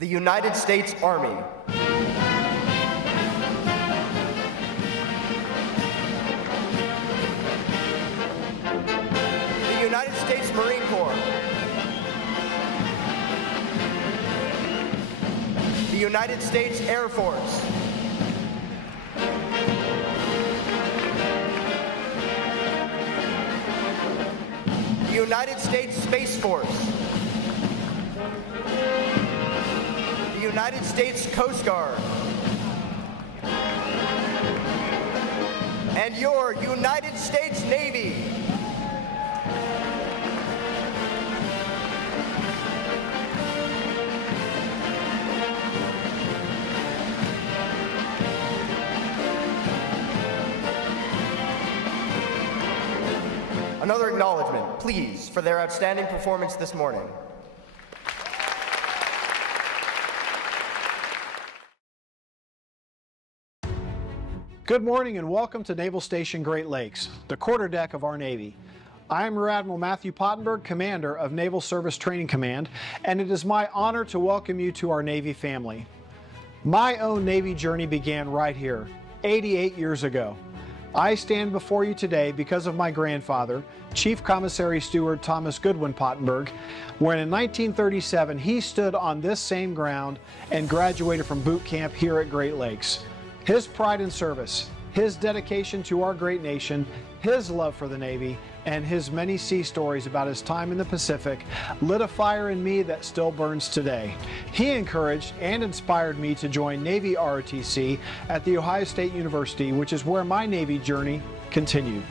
The United States Army. The United States Marine Corps. The United States Air Force. The United States Space Force. The United States Coast Guard. And your United States Navy. Another acknowledgement, please, for their outstanding performance this morning. Good morning and welcome to Naval Station Great Lakes, the quarterdeck of our Navy. I am Rear Admiral Matthew Pottenberg, Commander of Naval Service Training Command, and it is my honor to welcome you to our Navy family. My own Navy journey began right here, 88 years ago. I stand before you today because of my grandfather, Chief Commissary Steward Thomas Goodwin Pottenberg, when in 1937 he stood on this same ground and graduated from boot camp here at Great Lakes. His pride in service, his dedication to our great nation, his love for the Navy, and his many sea stories about his time in the Pacific lit a fire in me that still burns today. He encouraged and inspired me to join Navy ROTC at The Ohio State University, which is where my Navy journey continued.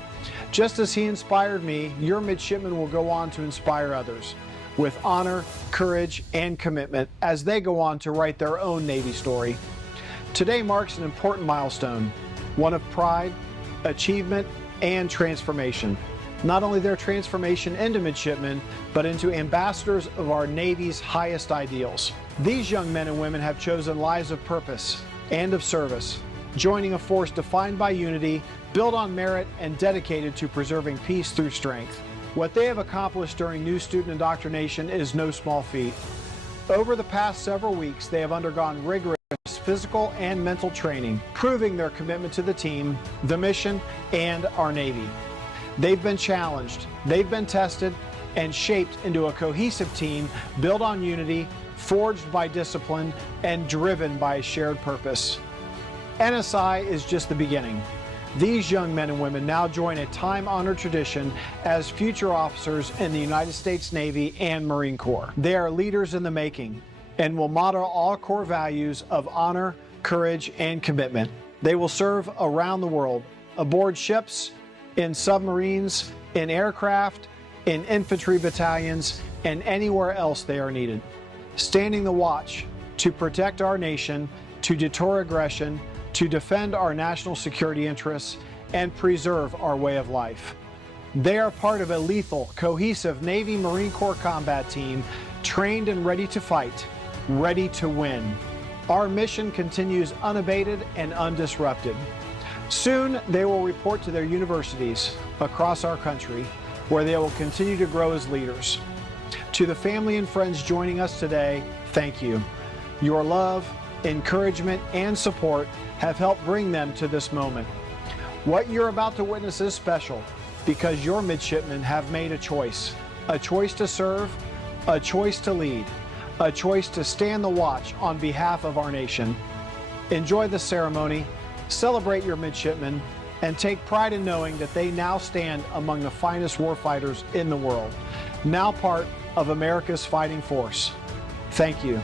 Just as he inspired me, your midshipmen will go on to inspire others with honor, courage, and commitment as they go on to write their own Navy story. Today marks an important milestone, one of pride, achievement, and transformation. Not only their transformation into midshipmen, but into ambassadors of our Navy's highest ideals. These young men and women have chosen lives of purpose and of service, joining a force defined by unity, built on merit, and dedicated to preserving peace through strength. What they have accomplished during new student indoctrination is no small feat. Over the past several weeks, they have undergone rigorous physical and mental training, proving their commitment to the team, the mission, and our Navy. They've been challenged, they've been tested, and shaped into a cohesive team built on unity, forged by discipline, and driven by a shared purpose. NSI is just the beginning. These young men and women now join a time-honored tradition as future officers in the United States Navy and Marine Corps. They are leaders in the making and will model all core values of honor, courage, and commitment. They will serve around the world, aboard ships, in submarines, in aircraft, in infantry battalions, and anywhere else they are needed, standing the watch to protect our nation, to deter aggression, to defend our national security interests, and preserve our way of life. They are part of a lethal, cohesive Navy Marine Corps combat team, trained and ready to fight, ready to win. Our mission continues unabated and undisrupted. Soon, they will report to their universities across our country, where they will continue to grow as leaders. To the family and friends joining us today, thank you. Your love, encouragement, and support have helped bring them to this moment. What you're about to witness is special because your midshipmen have made a choice to serve, a choice to lead, a choice to stand the watch on behalf of our nation. Enjoy the ceremony, celebrate your midshipmen, and take pride in knowing that they now stand among the finest warfighters in the world, now part of America's fighting force. Thank you.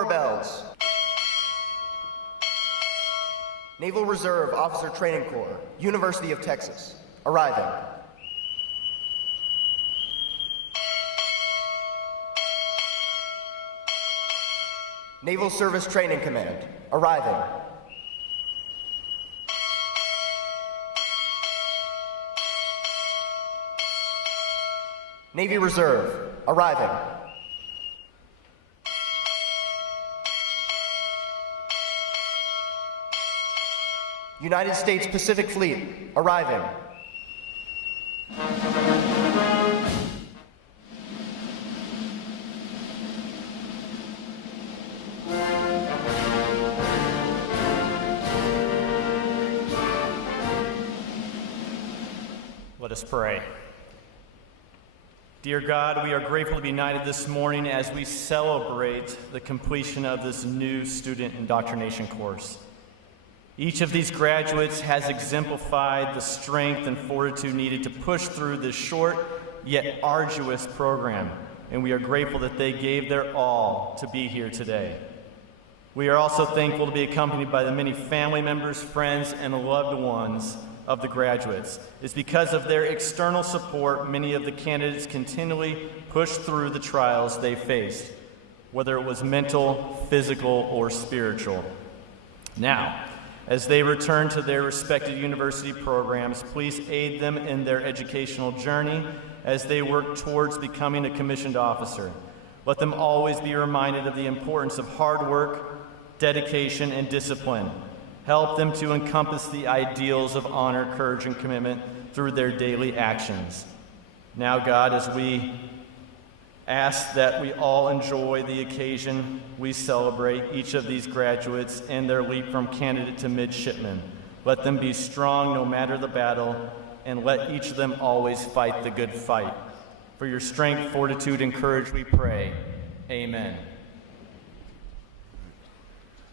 Doorbells. Naval Reserve Officer Training Corps, University of Texas. Arriving. Naval Service Training Command. Arriving. Navy Reserve. Arriving. United States Pacific Fleet. Arriving. Let us pray. Dear God, we are grateful to be united this morning as we celebrate the completion of this new student indoctrination course. Each of these graduates has exemplified the strength and fortitude needed to push through this short yet arduous program, and we are grateful that they gave their all to be here today. We are also thankful to be accompanied by the many family members, friends, and loved ones of the graduates. It's because of their external support many of the candidates continually pushed through the trials they faced, whether it was mental, physical, or spiritual. Now, as they return to their respective university programs, please aid them in their educational journey as they work towards becoming a commissioned officer. Let them always be reminded of the importance of hard work, dedication, and discipline. Help them to encompass the ideals of honor, courage, and commitment through their daily actions. Now, God, as we ask that we all enjoy the occasion we celebrate each of these graduates and their leap from candidate to midshipman. Let them be strong no matter the battle, and let each of them always fight the good fight. For your strength, fortitude, and courage we pray. Amen.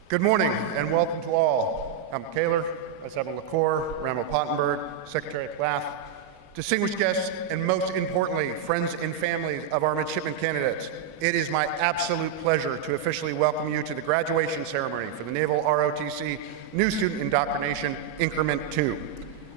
Good morning and welcome to all. I'm Kaler, Vice Admiral LaCour, Admiral Pottenberg, Secretary Claff, distinguished guests, and most importantly, friends and families of our midshipman candidates. It is my absolute pleasure to officially welcome you to the graduation ceremony for the Naval ROTC New Student Indoctrination Increment 2.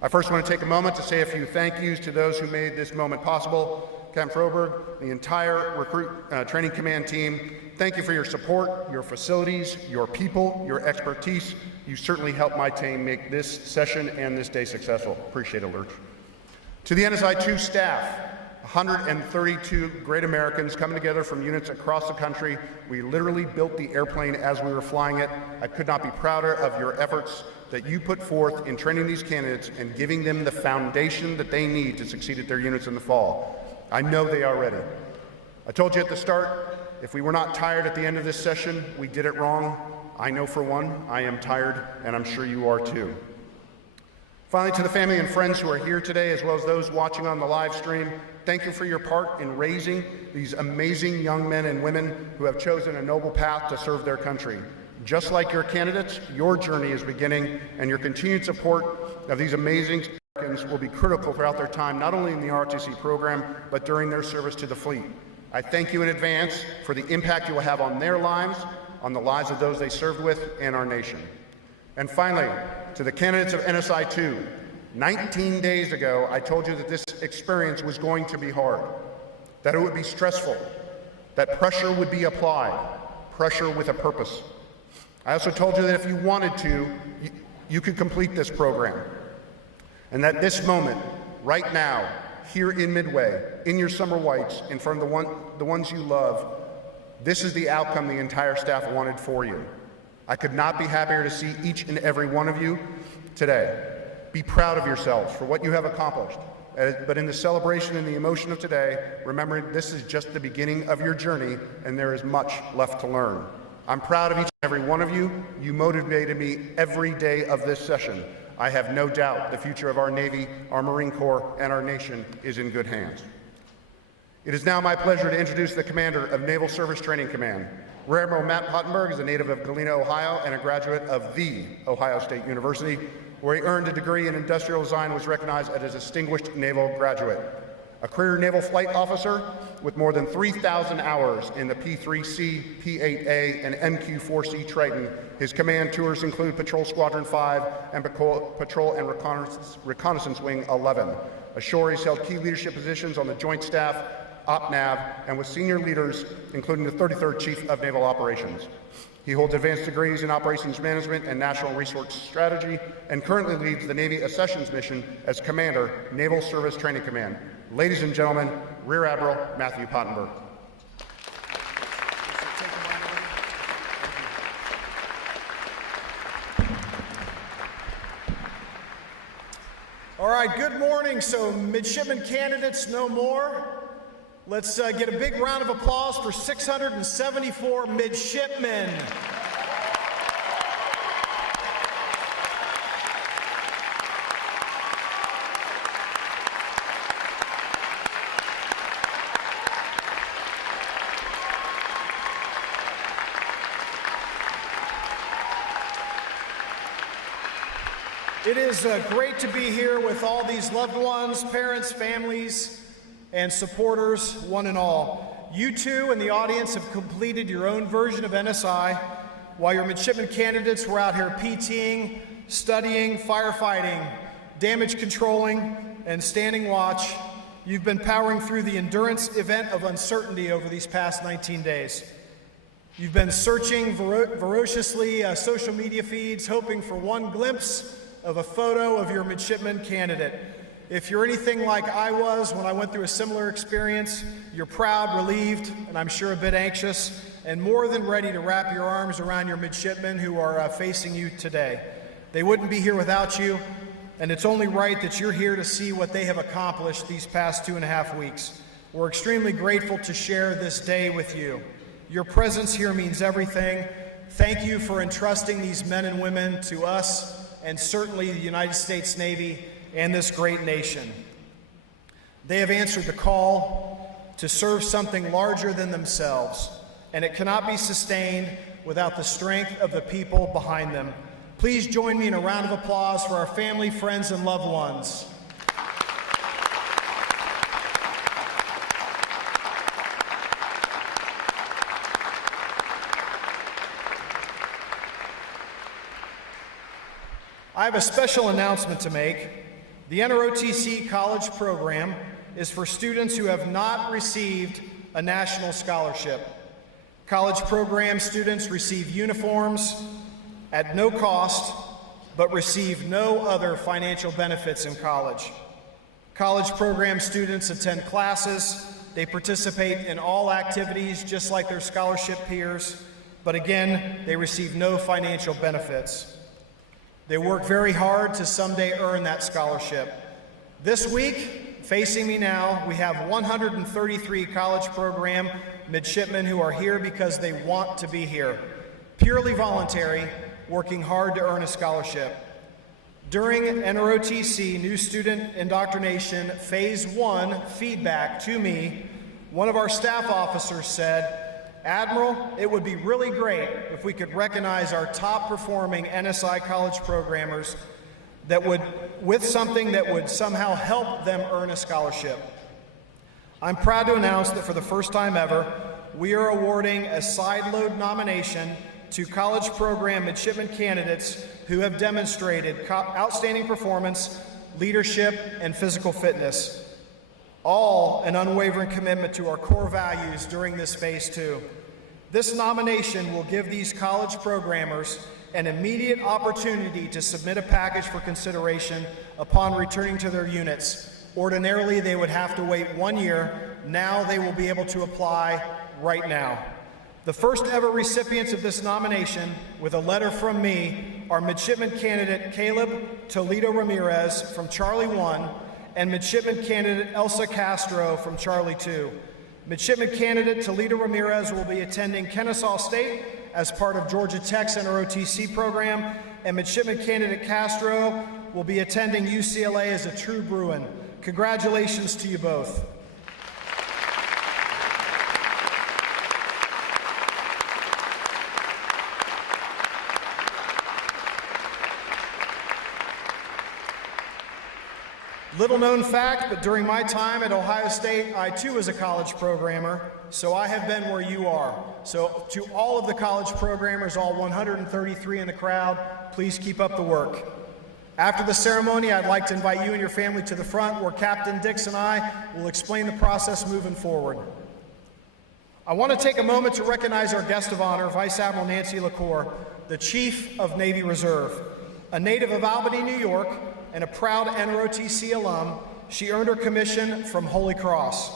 I first want to take a moment to say a few thank yous to those who made this moment possible. Captain Froberg, the entire training command team, thank you for your support, your facilities, your people, your expertise. You certainly helped my team make this session and this day successful. Appreciate it, Lurch. To the NSI 2 staff, 132 great Americans coming together from units across the country. We literally built the airplane as we were flying it. I could not be prouder of your efforts that you put forth in training these candidates and giving them the foundation that they need to succeed at their units in the fall. I know they are ready. I told you at the start, if we were not tired at the end of this session, we did it wrong. I know for one, I am tired, and I'm sure you are too. Finally, to the family and friends who are here today, as well as those watching on the live stream, thank you for your part in raising these amazing young men and women who have chosen a noble path to serve their country. Just like your candidates, your journey is beginning, and your continued support of these amazing Americans will be critical throughout their time, not only in the ROTC program, but during their service to the fleet. I thank you in advance for the impact you will have on their lives, on the lives of those they served with, and our nation. And finally, to the candidates of NSI 2, 19 days ago, I told you that this experience was going to be hard, that it would be stressful, that pressure would be applied, pressure with a purpose. I also told you that if you wanted to, you could complete this program, and that this moment, right now, here in Midway, in your summer whites, in front of the ones you love, this is the outcome the entire staff wanted for you. I could not be happier to see each and every one of you today. Be proud of yourselves for what you have accomplished. But in the celebration and the emotion of today, remember this is just the beginning of your journey, and there is much left to learn. I'm proud of each and every one of you. You motivated me every day of this session. I have no doubt the future of our Navy, our Marine Corps, and our nation is in good hands. It is now my pleasure to introduce the commander of Naval Service Training Command. Rear Admiral Matt Pottenberg is a native of Galena, Ohio, and a graduate of the Ohio State University, where he earned a degree in industrial design and was recognized as a distinguished naval graduate. a career naval flight officer with more than 3,000 hours in the P-3C, P-8A, and MQ-4C Triton. His command tours include Patrol Squadron 5 and Patrol and Reconnaissance Wing 11. Ashore, he's held key leadership positions on the Joint Staff, OpNav, and with senior leaders, including the 33rd Chief of Naval Operations. He holds advanced degrees in Operations Management and National Resource Strategy, and currently leads the Navy Accessions Mission as Commander, Naval Service Training Command. Ladies and gentlemen, Rear Admiral Matthew Pottenberg. All right, good morning. So midshipman candidates no more. Let's get a big round of applause for 674 midshipmen. It is great to be here with all these loved ones, parents, families, and supporters, one and all. You too in the audience have completed your own version of NSI while your midshipman candidates were out here PTing, studying, firefighting, damage controlling, and standing watch. You've been powering through the endurance event of uncertainty over these past 19 days. You've been searching voraciously social media feeds, hoping for one glimpse of a photo of your midshipman candidate. If you're anything like I was when I went through a similar experience, you're proud, relieved, and I'm sure a bit anxious, and more than ready to wrap your arms around your midshipmen who are facing you today. They wouldn't be here without you, and it's only right that you're here to see what they have accomplished these past 2.5 weeks. We're extremely grateful to share this day with you. Your presence here means everything. Thank you for entrusting these men and women to us, and certainly the United States Navy and this great nation. They have answered the call to serve something larger than themselves, and it cannot be sustained without the strength of the people behind them. Please join me in a round of applause for our family, friends, and loved ones. I have a special announcement to make. The NORTC college program is for students who have not received a national scholarship. College program students receive uniforms at no cost, but receive no other financial benefits in college. College program students attend classes, they participate in all activities just like their scholarship peers, but again, they receive no financial benefits. They work very hard to someday earn that scholarship. This week, facing me now, we have 133 college program midshipmen who are here because they want to be here, purely voluntary, working hard to earn a scholarship. During NORTC New Student Indoctrination Phase 1 feedback to me, one of our staff officers said, "Admiral, it would be really great if we could recognize our top performing NSI college programmers with something that would somehow help them earn a scholarship." I'm proud to announce that for the first time ever, we are awarding a side load nomination to college program midshipman candidates who have demonstrated outstanding performance, leadership, and physical fitness. All an unwavering commitment to our core values during this Phase 2. This nomination will give these college programmers an immediate opportunity to submit a package for consideration upon returning to their units. Ordinarily, they would have to wait 1 year. Now they will be able to apply right now. The first ever recipients of this nomination, with a letter from me, are midshipman candidate Caleb Toledo Ramirez from Charlie 1 and midshipman candidate Elsa Castro from Charlie 2. Midshipman candidate Toledo Ramirez will be attending Kennesaw State as part of Georgia Tech's NORTC program, and midshipman candidate Castro will be attending UCLA as a true Bruin. Congratulations to you both. Little known fact, but during my time at Ohio State, I too was a college programmer, so I have been where you are. So to all of the college programmers, all 133 in the crowd, please keep up the work. After the ceremony, I'd like to invite you and your family to the front where Captain Dix and I will explain the process moving forward. I want to take a moment to recognize our guest of honor, Vice Admiral Nancy LaCour, the Chief of Navy Reserve. A native of Albany, New York, and a proud NORTC alum, she earned her commission from Holy Cross.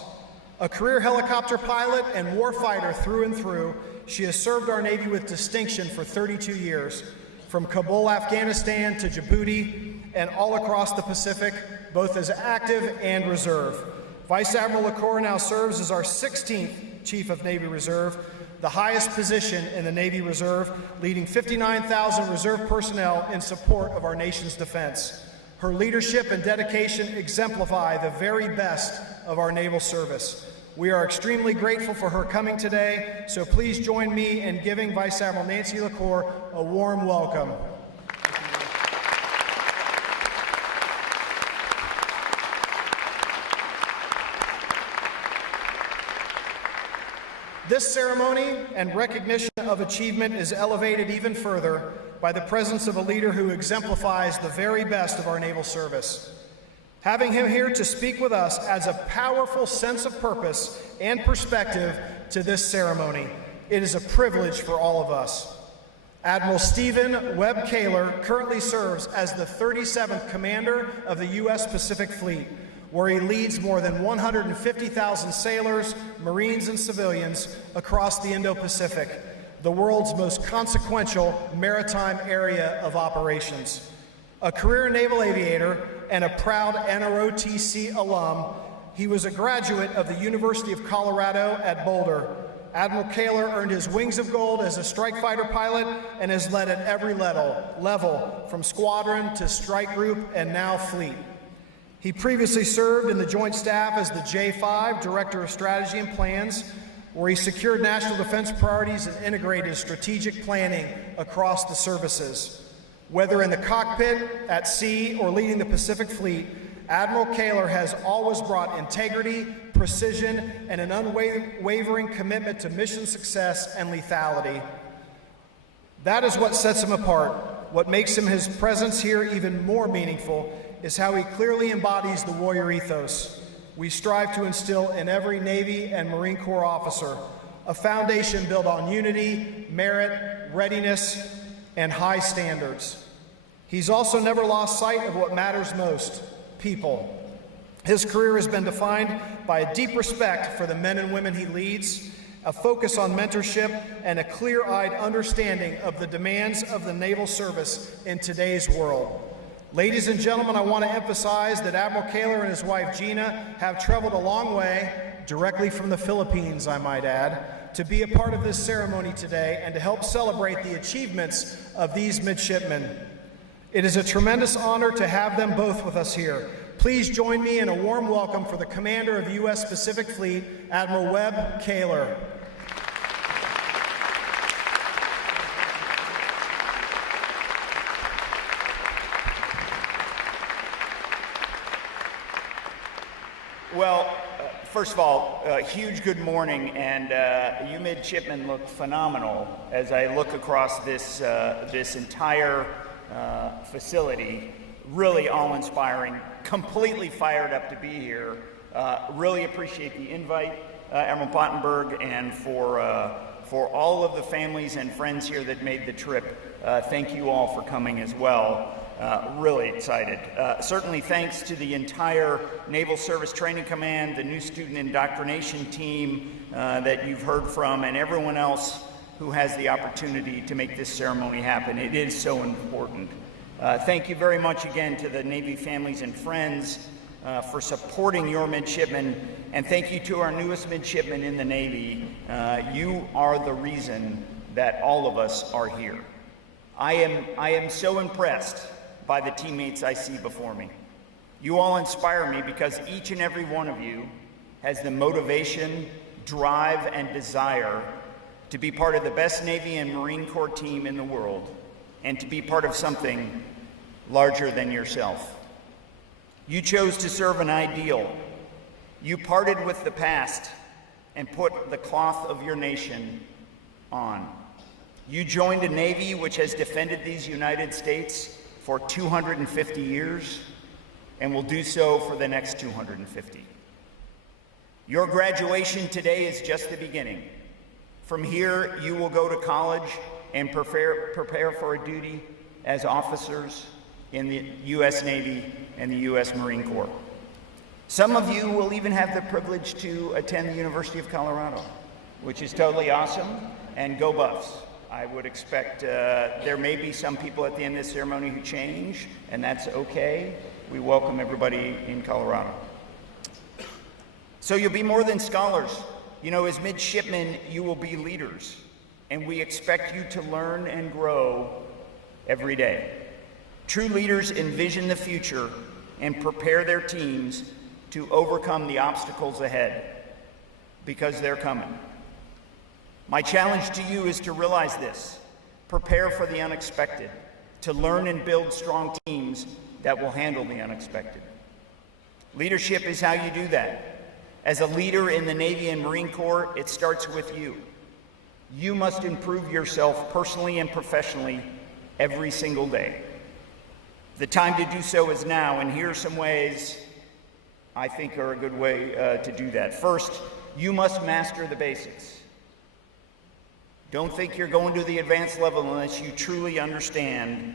A career helicopter pilot and warfighter through and through, she has served our Navy with distinction for 32 years, from Kabul, Afghanistan to Djibouti and all across the Pacific, both as active and reserve. Vice Admiral LaCour now serves as our 16th Chief of Navy Reserve, the highest position in the Navy Reserve, leading 59,000 reserve personnel in support of our nation's defense. Her leadership and dedication exemplify the very best of our naval service. We are extremely grateful for her coming today, so please join me in giving Vice Admiral Nancy LaCour a warm welcome. This ceremony and recognition of achievement is elevated even further by the presence of a leader who exemplifies the very best of our naval service. Having him here to speak with us adds a powerful sense of purpose and perspective to this ceremony. It is a privilege for all of us. Admiral Stephen Webb Kaler currently serves as the 37th Commander of the U.S. Pacific Fleet, where he leads more than 150,000 sailors, Marines, and civilians across the Indo-Pacific, the world's most consequential maritime area of operations. A career naval aviator and a proud NORTC alum, he was a graduate of the University of Colorado at Boulder. Admiral Kaler earned his wings of gold as a strike fighter pilot and has led at every level, from squadron to strike group and now fleet. He previously served in the Joint Staff as the J5 Director of Strategy and Plans, where he secured national defense priorities and integrated strategic planning across the services. Whether in the cockpit, at sea, or leading the Pacific Fleet, Admiral Kaler has always brought integrity, precision, and an unwavering commitment to mission success and lethality. That is what sets him apart. What makes his presence here even more meaningful is how he clearly embodies the warrior ethos we strive to instill in every Navy and Marine Corps officer, a foundation built on unity, merit, readiness, and high standards. He's also never lost sight of what matters most: people. His career has been defined by a deep respect for the men and women he leads, a focus on mentorship, and a clear-eyed understanding of the demands of the naval service in today's world. Ladies and gentlemen, I want to emphasize that Admiral Kaler and his wife Gina have traveled a long way, directly from the Philippines, I might add, to be a part of this ceremony today and to help celebrate the achievements of these midshipmen. It is a tremendous honor to have them both with us here. Please join me in a warm welcome for the Commander of the U.S. Pacific Fleet, Admiral Webb Kaler. Well, first of all, a huge good morning, and you midshipmen look phenomenal as I look across this entire facility. Really awe-inspiring, completely fired up to be here. Really appreciate the invite, Admiral Pottenberg, and for all of the families and friends here that made the trip. Thank you all for coming as well. Really excited. Certainly thanks to the entire Naval Service Training Command, the new student indoctrination team that you've heard from, and everyone else who has the opportunity to make this ceremony happen. It is so important. Thank you very much again to the Navy families and friends for supporting your midshipmen, and thank you to our newest midshipmen in the Navy. You are the reason that all of us are here. I am so impressed by the teammates I see before me. You all inspire me because each and every one of you has the motivation, drive, and desire to be part of the best Navy and Marine Corps team in the world, and to be part of something larger than yourself. You chose to serve an ideal. You parted with the past and put the cloth of your nation on. You joined a Navy which has defended these United States for 250 years and will do so for the next 250. Your graduation today is just the beginning. From here, you will go to college and prepare for a duty as officers in the U.S. Navy and the U.S. Marine Corps. Some of you will even have the privilege to attend the University of Colorado, which is totally awesome, and go Buffs. I would expect there may be some people at the end of the ceremony who change, and that's okay. We welcome everybody in Colorado. So you'll be more than scholars. You know, as midshipmen, you will be leaders, and we expect you to learn and grow every day. True leaders envision the future and prepare their teams to overcome the obstacles ahead, because they're coming. My challenge to you is to realize this. Prepare for the unexpected, to learn and build strong teams that will handle the unexpected. Leadership is how you do that. As a leader in the Navy and Marine Corps, it starts with you. You must improve yourself personally and professionally every single day. The time to do so is now, and here are some ways I think are a good way to do that. First, you must master the basics. Don't think you're going to the advanced level unless you truly understand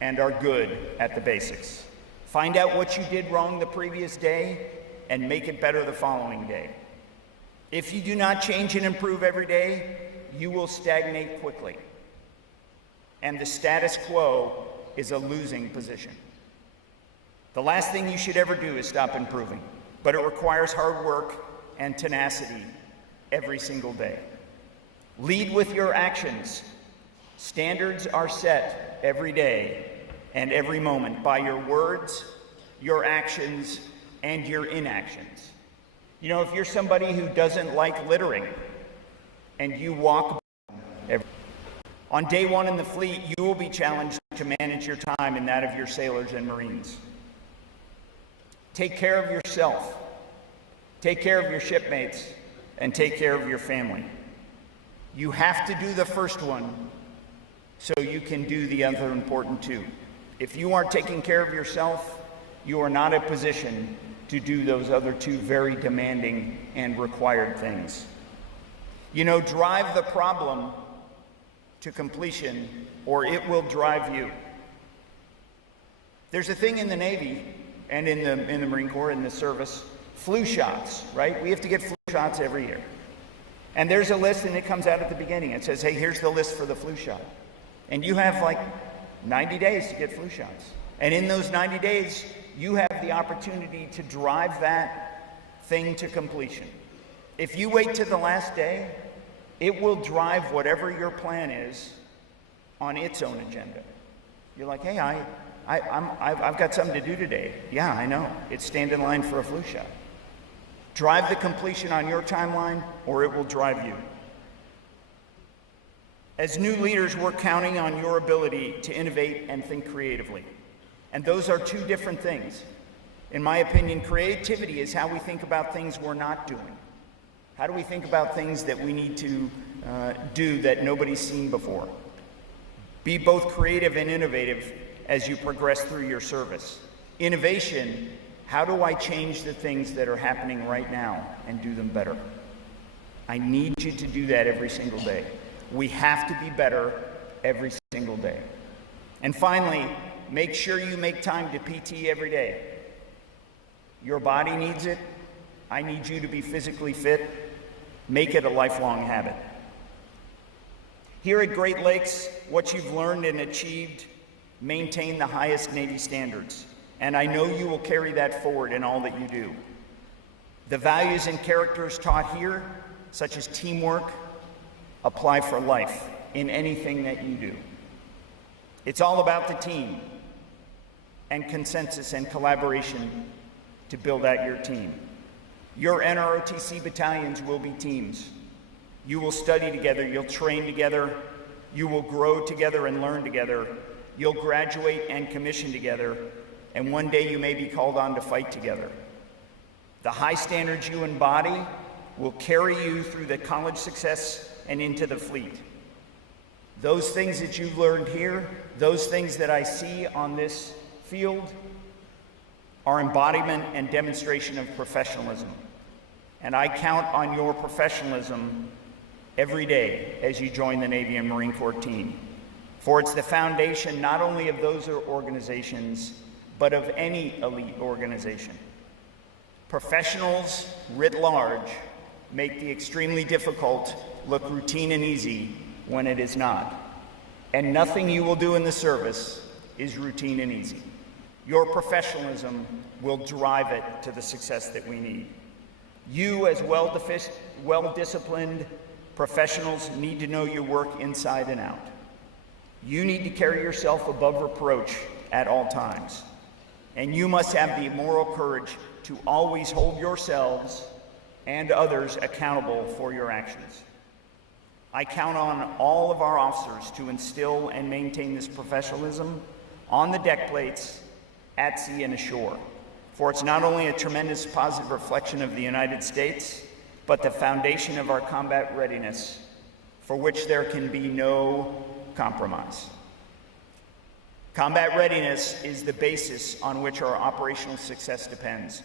and are good at the basics. Find out what you did wrong the previous day and make it better the following day. If you do not change and improve every day, you will stagnate quickly. And the status quo is a losing position. The last thing you should ever do is stop improving, but it requires hard work and tenacity every single day. Lead with your actions. Standards are set every day and every moment by your words, your actions, and your inactions. You know, if you're somebody who doesn't like littering and you walk on day one in the fleet, you will be challenged to manage your time and that of your sailors and Marines. Take care of yourself, take care of your shipmates, and take care of your family. You have to do the first one so you can do the other important two. If you aren't taking care of yourself, you are not in a position to do those other two very demanding and required things. You know, drive the problem to completion, or it will drive you. There's a thing in the Navy and in the Marine Corps, in the service, flu shots, right? We have to get flu shots every year. And there's a list, and it comes out at the beginning. It says, hey, here's the list for the flu shot. And you have like 90 days to get flu shots. And in those 90 days, you have the opportunity to drive that thing to completion. If you wait to the last day, it will drive whatever your plan is on its own agenda. You're like, hey, I've got something to do today. Yeah, I know. It's stand in line for a flu shot. Drive the completion on your timeline, or it will drive you. As new leaders, we're counting on your ability to innovate and think creatively. And those are two different things. In my opinion, creativity is how we think about things we're not doing. How do we think about things that we need to do that nobody's seen before? Be both creative and innovative as you progress through your service. Innovation, how do I change the things that are happening right now and do them better? I need you to do that every single day. We have to be better every single day. And finally, make sure you make time to PT every day. Your body needs it. I need you to be physically fit. Make it a lifelong habit. Here at Great Lakes, what you've learned and achieved, maintain the highest Navy standards. And I know you will carry that forward in all that you do. The values and characters taught here, such as teamwork, apply for life in anything that you do. It's all about the team and consensus and collaboration to build out your team. Your NORTC battalions will be teams. You will study together, you'll train together, you will grow together and learn together, you'll graduate and commission together, and one day you may be called on to fight together. The high standards you embody will carry you through the college success and into the fleet. Those things that you've learned here, those things that I see on this field, are embodiment and demonstration of professionalism. And I count on your professionalism every day as you join the Navy and Marine Corps team. For it's the foundation not only of those organizations, but of any elite organization. Professionals writ large make the extremely difficult look routine and easy when it is not. And nothing you will do in the service is routine and easy. Your professionalism will drive it to the success that we need. You, as well-disciplined professionals, need to know your work inside and out. You need to carry yourself above reproach at all times. And you must have the moral courage to always hold yourselves and others accountable for your actions. I count on all of our officers to instill and maintain this professionalism on the deck plates, at sea and ashore. For it's not only a tremendous positive reflection of the United States, but the foundation of our combat readiness, for which there can be no compromise. Combat readiness is the basis on which our operational success depends,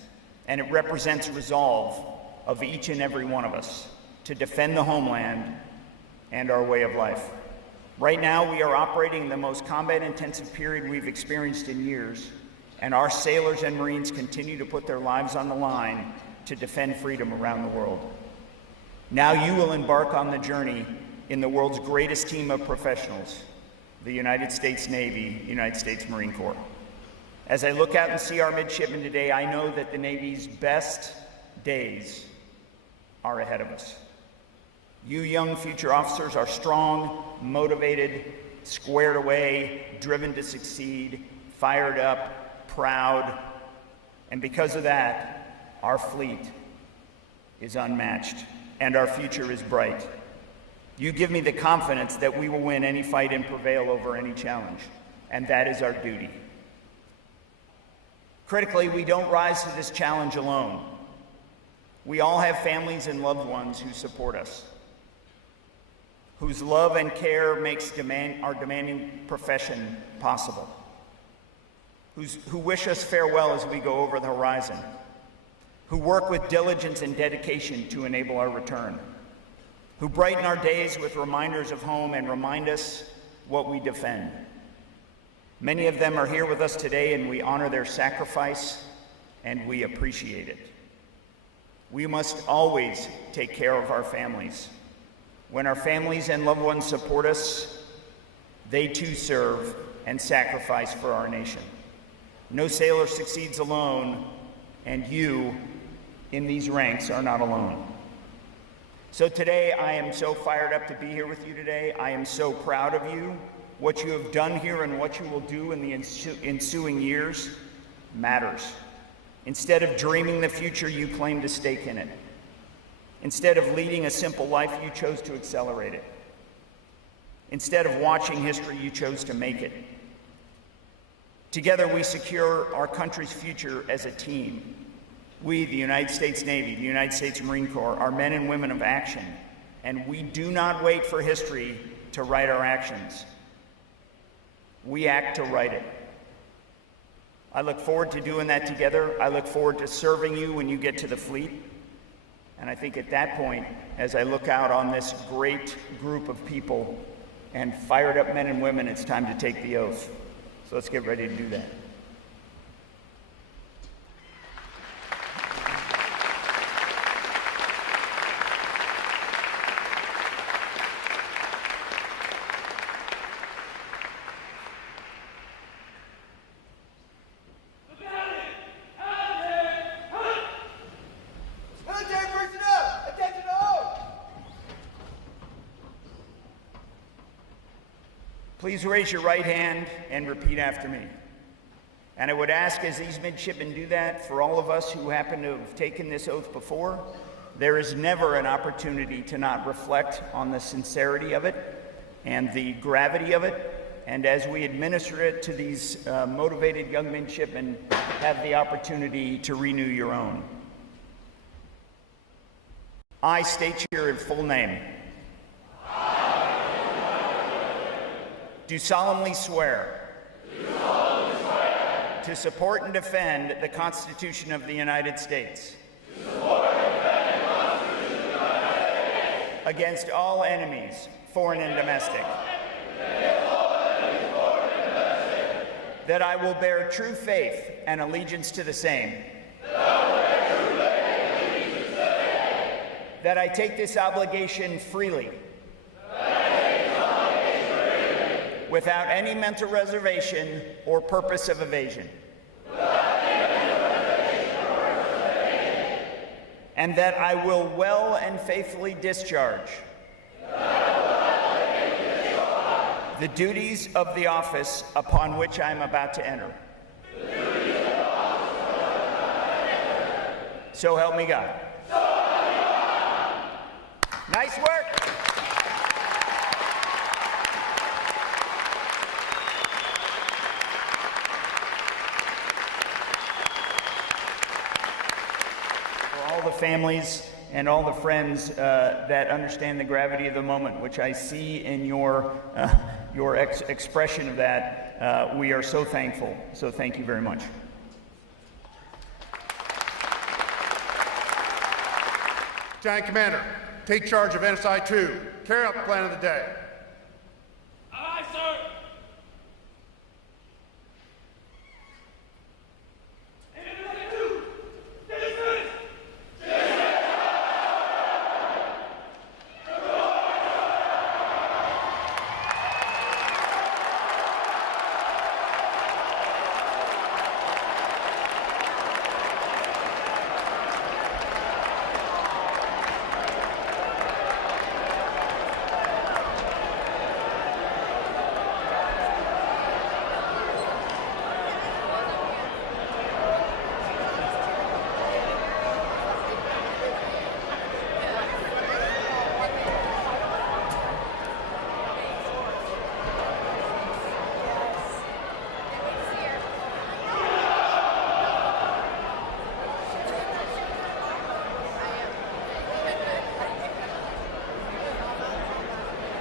and it represents resolve of each and every one of us to defend the homeland and our way of life. Right now, we are operating the most combat-intensive period we've experienced in years, and our sailors and Marines continue to put their lives on the line to defend freedom around the world. Now you will embark on the journey in the world's greatest team of professionals, the United States Navy, United States Marine Corps. As I look out and see our midshipmen today, I know that the Navy's best days are ahead of us. You young future officers are strong, motivated, squared away, driven to succeed, fired up, proud, and because of that, our fleet is unmatched and our future is bright. You give me the confidence that we will win any fight and prevail over any challenge, and that is our duty. Critically, we don't rise to this challenge alone. We all have families and loved ones who support us, whose love and care makes our demanding profession possible, who wish us farewell as we go over the horizon, who work with diligence and dedication to enable our return, who brighten our days with reminders of home and remind us what we defend. Many of them are here with us today, and we honor their sacrifice, and we appreciate it. We must always take care of our families. When our families and loved ones support us, they too serve and sacrifice for our nation. No sailor succeeds alone, and you in these ranks are not alone. So today, I am so fired up to be here with you today. I am so proud of you. What you have done here and what you will do in the ensuing years matters. Instead of dreaming the future, you claim to stake in it. Instead of leading a simple life, you chose to accelerate it. Instead of watching history, you chose to make it. Together, we secure our country's future as a team. We, the United States Navy, the United States Marine Corps, are men and women of action, and we do not wait for history to write our actions. We act to write it. I look forward to doing that together. I look forward to serving you when you get to the fleet. And I think at that point, as I look out on this great group of people and fired up men and women, it's time to take the oath. So let's get ready to do that. Military personnel, attention all! Please raise your right hand and repeat after me. And I would ask, as these midshipmen do that, for all of us who happen to have taken this oath before, there is never an opportunity to not reflect on the sincerity of it and the gravity of it and as we administer it to these motivated young midshipmen, have the opportunity to renew your own. I state your full name. Do solemnly swear to support and defend the Constitution of the United States against all enemies, foreign and domestic. That I will bear true faith and allegiance to the same. That I take this obligation freely. Without any mental reservation or purpose of evasion. And that I will well and faithfully discharge the duties of the office upon which I am about to enter. So help me God. Nice work. For all the families and all the friends that understand the gravity of the moment, which I see in your expression of that, we are so thankful. So thank you very much. Giant Commander, take charge of NSI 2. Carry out the plan of the day.